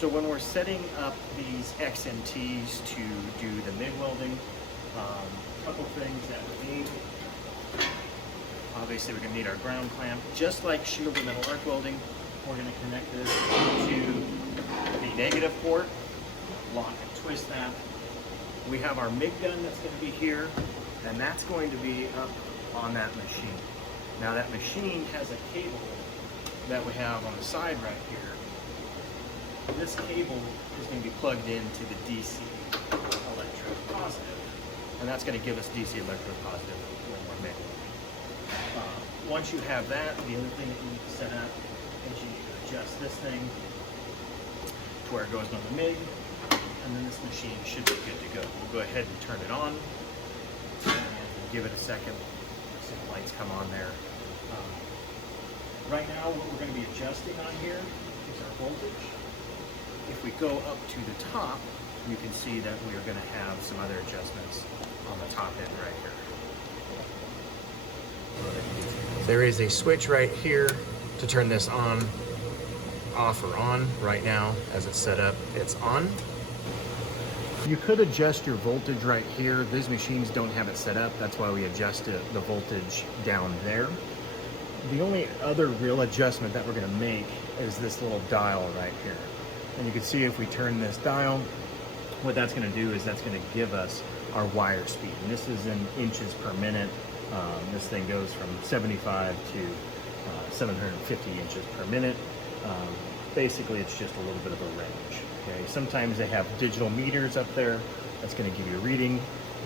So when we're setting up these XMTs to do the MIG welding, a couple things that we need. Obviously we're going to need our ground clamp. Just like shielded metal arc welding, we're going to connect this to the negative port, lock and twist that. We have our MIG gun that's going to be here, and that's going to be up on that machine. Now that machine has a cable that we have on the side right here. This cable is going to be plugged into the DC electrode positive, and that's going to give us DC electrode positive when we're MIG welding. Once you have that, the other thing that you need to set up is you need to adjust this thing to where it goes on the MIG, and then this machine should be good to go. We'll go ahead and turn it on and give it a second. See the lights come on there. Right now, what we're going to be adjusting on here is our voltage. If we go up to the top, you can see that we are going to have some other adjustments on the top end right here. There is a switch right here to turn this on, off or on. Right now, as it's set up, it's on. You could adjust your voltage right here. These machines don't have it set up. That's why we adjusted the voltage down there. The only other real adjustment that we're going to make is this little dial right here. And you can see if we turn this dial, what that's going to do is that's going to give us our wire speed. And this is in inches per minute. This thing goes from 75 to 750 inches per minute. Basically, it's just a little bit of a range. Okay. Sometimes they have digital meters up there. That's going to give you a reading.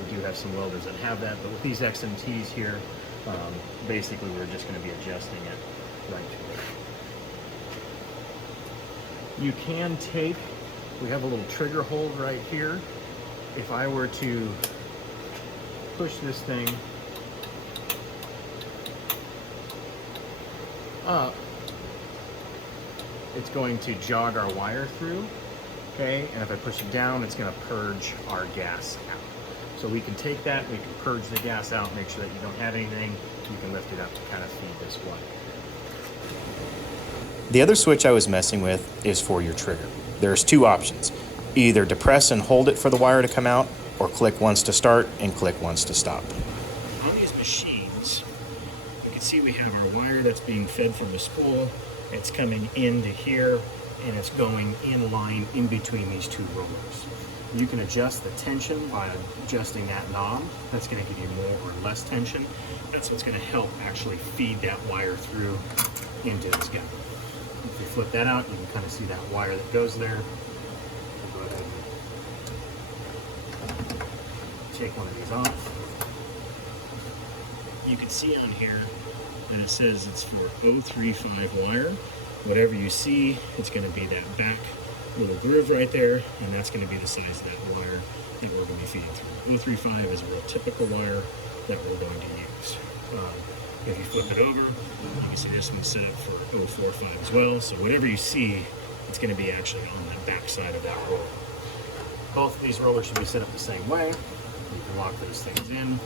We do have some welders that have that, but with these XMTs here, basically we're just going to be adjusting it right here. You can take, we have a little trigger hold right here. If I were to push this thing up, it's going to jog our wire through, okay? And if I push it down, it's going to purge our gas out. So we can take that, we can purge the gas out, make sure that you don't have anything. You can lift it up to kind of feed this wire. The other switch I was messing with is for your trigger. There's two options. Either depress and hold it for the wire to come out, or click once to start and click once to stop. On these machines, you can see we have our wire that's being fed from the spool. It's coming into here, and it's going in line in between these two rollers. You can adjust the tension by adjusting that knob. That's going to give you more or less tension. That's what's going to help actually feed that wire through into this gun. If you flip that out, you can kind of see that wire that goes there. I'll go ahead and take one of these off. You can see on here that it says it's for 035 wire. Whatever you see, it's going to be that back little groove right there, and that's going to be the size of that wire that we're going to be feeding through. 035 is a real typical wire that we're going to use. If you flip it over, you can see this one's set up for 045 as well. So whatever you see, it's going to be actually on the back side of that roller. Both of these rollers should be set up the same way. You can lock those things in,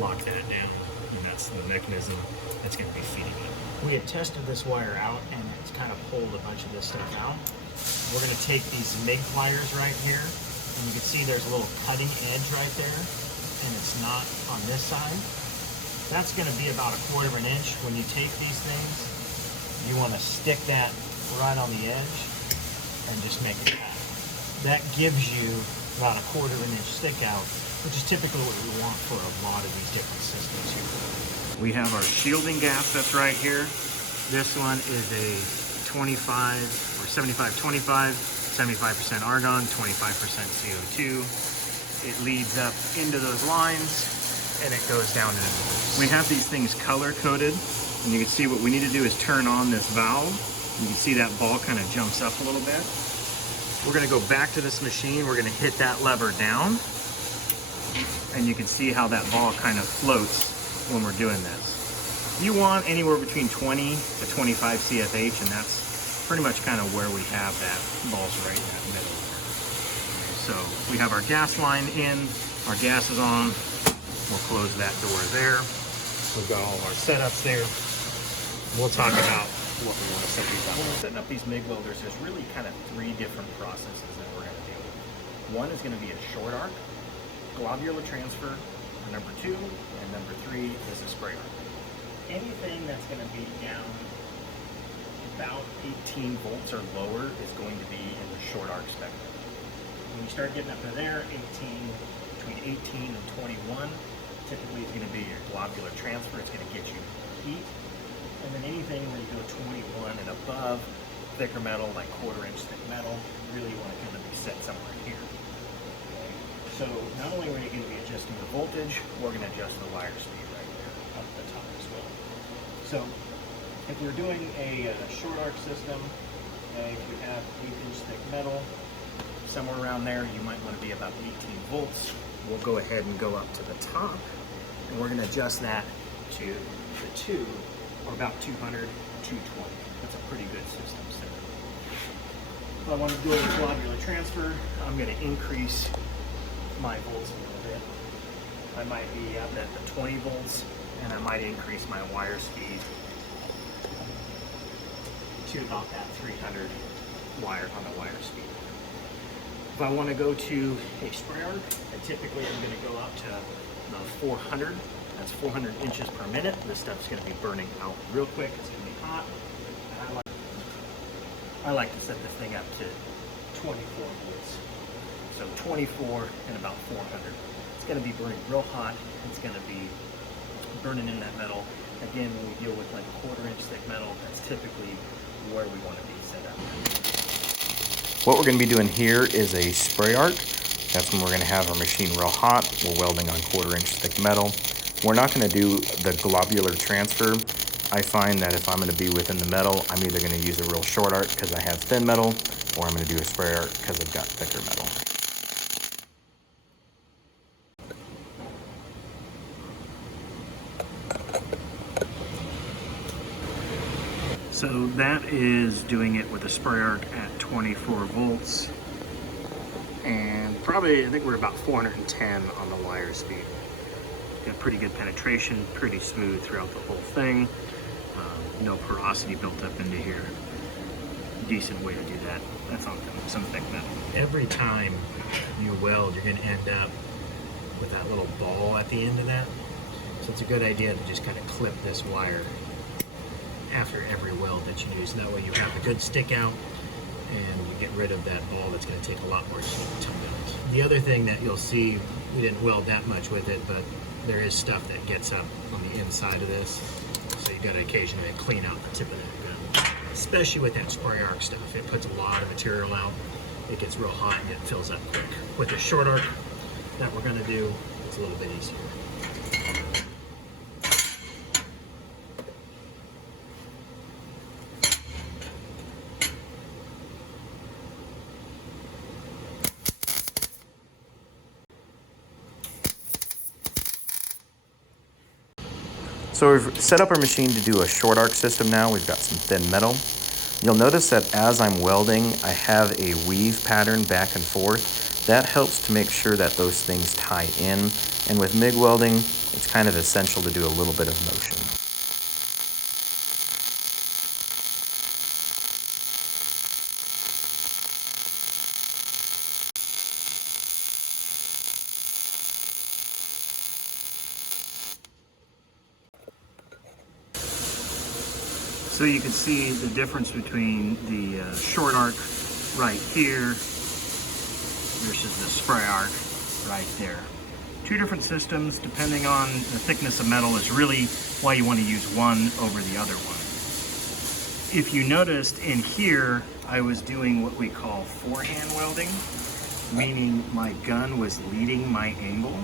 lock that down, and that's the mechanism that's going to be feeding it. We had tested this wire out, and it's kind of pulled a bunch of this stuff out. We're going to take these MIG pliers right here, and you can see there's a little cutting edge right there, and it's not on this side. That's going to be about 1/4 inch. When you take these things, you want to stick that right on the edge and just make it pat. That gives you about 1/4 inch stick out, which is typically what we want for a lot of these different systems here. We have our shielding gas that's right here. This one is a 25 or 75-25, 75% argon, 25% CO2. It leads up into those lines, and it goes down into the. We have these things color coded, and you can see what we need to do is turn on this valve. You can see that ball kind of jumps up a little bit. We're going to go back to this machine. We're going to hit that lever down, and you can see how that ball kind of floats when we're doing this. You want anywhere between 20 to 25 CFH, and that's pretty much kind of where we have that. Ball's right in that middle. So we have our gas line in, our gas is on. We'll close that door there. We've got all of our setups there. We'll talk about what we want to set these up. When we're setting up these MIG welders, there's really kind of three different processes that we're going to do. One is going to be a short arc, globular transfer, number 2, and number 3 is a spray arc. Anything that's going to be down about 18 volts or lower is going to be in the short arc spectrum. When you start getting up to there, between 18 and 21, typically it's going to be your globular transfer. It's going to get you heat. And then anything where you go 21 and above, thicker metal, like 1/4 inch thick metal, you really want to kind of be set somewhere here. Okay? So not only are you going to be adjusting the voltage, we're going to adjust the wire speed right there up at the top as well. So if we're doing a short arc system, if you have 1/8 inch thick metal, somewhere around there, you might want to be about 18 volts. We'll go ahead and go up to the top, and we're going to adjust that to the 2, or about 200, 220. That's a pretty good system setup. If I want to do a globular transfer, I'm going to increase my volts a little bit. I might be up at the 20 volts, and I might increase my wire speed to about that 300 wire on the wire speed. If I want to go to a spray arc, and typically I'm going to go up to the 400. That's 400 inches per minute. This stuff's going to be burning out real quick. It's going to be hot. And I like to set this thing up to 24 volts. So 24 and about 400. It's going to be burning real hot. It's going to be burning in that metal. Again, when we deal with like 1/4 inch thick metal, that's typically where we want to be set up. What we're going to be doing here is a spray arc. That's when we're going to have our machine real hot. We're welding on 1/4 inch thick metal. We're not going to do the globular transfer. I find that if I'm going to be within the metal, I'm either going to use a real short arc because I have thin metal, or I'm going to do a spray arc because I've got thicker metal. So that is doing it with a spray arc at 24 volts. And probably, I think we're about 410 on the wire speed. Got pretty good penetration, pretty smooth throughout the whole thing. No porosity built up into here. Decent way to do that. That's on some thick metal. Every time you weld, you're going to end up with that little ball at the end of that. So it's a good idea to just kind of clip this wire after every weld that you do. So that way you have a good stick out and you get rid of that ball that's going to take a lot more heat to melt. The other thing that you'll see, we didn't weld that much with it, but there is stuff that gets up on the inside of this. So you got to occasionally clean out the tip of that gun. Especially with that spray arc stuff. It puts a lot of material out. It gets real hot and it fills up quick. With the short arc that we're going to do, it's a little bit easier. So we've set up our machine to do a short arc system now. We've got some thin metal. You'll notice that as I'm welding, I have a weave pattern back and forth. That helps to make sure that those things tie in. And with MIG welding, it's kind of essential to do a little bit of motion. So you can see the difference between the short arc right here versus the spray arc right there. Two different systems depending on the thickness of metal is really why you want to use one over the other one. If you noticed in here, I was doing what we call forehand welding, meaning my gun was leading my angle.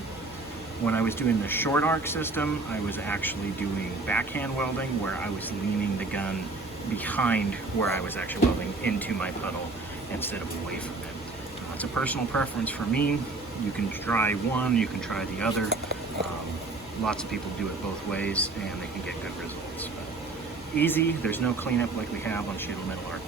When I was doing the short arc system, I was actually doing backhand welding where I was leaning the gun behind where I was actually welding into my puddle instead of away from it. It's a personal preference for me. You can try one, you can try the other. Lots of people do it both ways and they can get good results. But easy, there's no cleanup like we have on sheet metal arc.